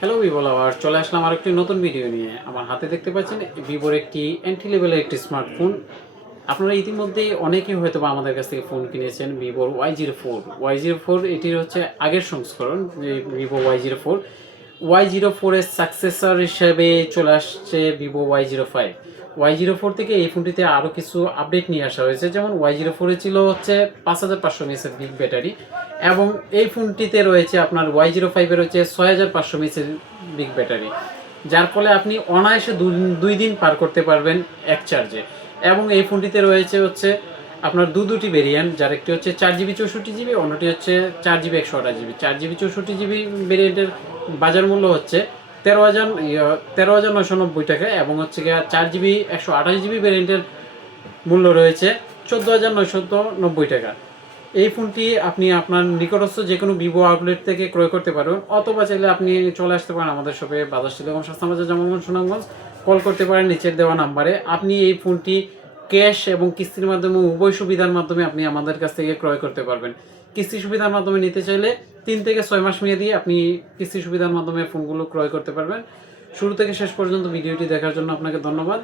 Hello Vivo লাভার, চলে আসলাম আর একটি নতুন ভিডিও নিয়ে। আমার হাতে দেখতে পাচ্ছেন ভিভোর একটি এন্ট্রি লেভেলের একটি স্মার্টফোন। আপনারা ইতিমধ্যে অনেকেই হয়তো বা আমাদের কাছ থেকে ফোন কিনেছেন ভিভোর ওয়াই জিরো ফোর। এটির হচ্ছে আগের সংস্করণ, যে ভিভো ওয়াই জিরো ফোরের সাকসেসর হিসেবে চলে আসছে ভিভো ওয়াই জিরো ফোর থেকে এই ফোনটিতে আরও কিছু আপডেট নিয়ে আসা হয়েছে। যেমন ওয়াই জিরো ফোরে ছিল হচ্ছে 5500 এমএএচের বিগ ব্যাটারি, এবং এই ফোনটিতে রয়েছে আপনার ওয়াই জিরো ফাইভের হচ্ছে 6500 এমএএচের বিগ ব্যাটারি, যার ফলে আপনি অনায়াসে দুই দিন পার করতে পারবেন এক চার্জে। এবং এই ফোনটিতে রয়েছে হচ্ছে আপনার দুটি ভেরিয়েন্ট, যার একটি হচ্ছে 4GB 64GB, অন্যটি হচ্ছে 4GB 128GB। 4GB 64GB ভেরিয়েন্টের বাজার মূল্য হচ্ছে 13,990 টাকা, এবং হচ্ছে গিয়ে 4GB 128GB ভেরিয়েন্টের মূল্য রয়েছে 14,990 টাকা। এই ফোনটি আপনি আপনার নিকটস্থ যে কোনো ভিভো আউটলেট থেকে ক্রয় করতে পারবেন, অথবা চাইলে আপনি চলে আসতে পারেন আমাদের শপে, বাজার টেলিকম সস্তা বাজার, জামালগঞ্জ, সুনামগঞ্জ। কল করতে পারেন নিচের দেওয়া নাম্বারে। আপনি এই ফোনটি ক্যাশ এবং কিস্তির মাধ্যমে, উভয় সুবিধার মাধ্যমে আপনি আমাদের কাছ থেকে ক্রয় করতে পারবেন। কিস্তি সুবিধার মাধ্যমে নিতে চাইলে 3 থেকে 6 মাস মেয়াদি আপনি কিস্তি সুবিধার মাধ্যমে ফোনগুলো ক্রয় করতে পারবেন। শুরু থেকে শেষ পর্যন্ত ভিডিওটি দেখার জন্য আপনাকে ধন্যবাদ।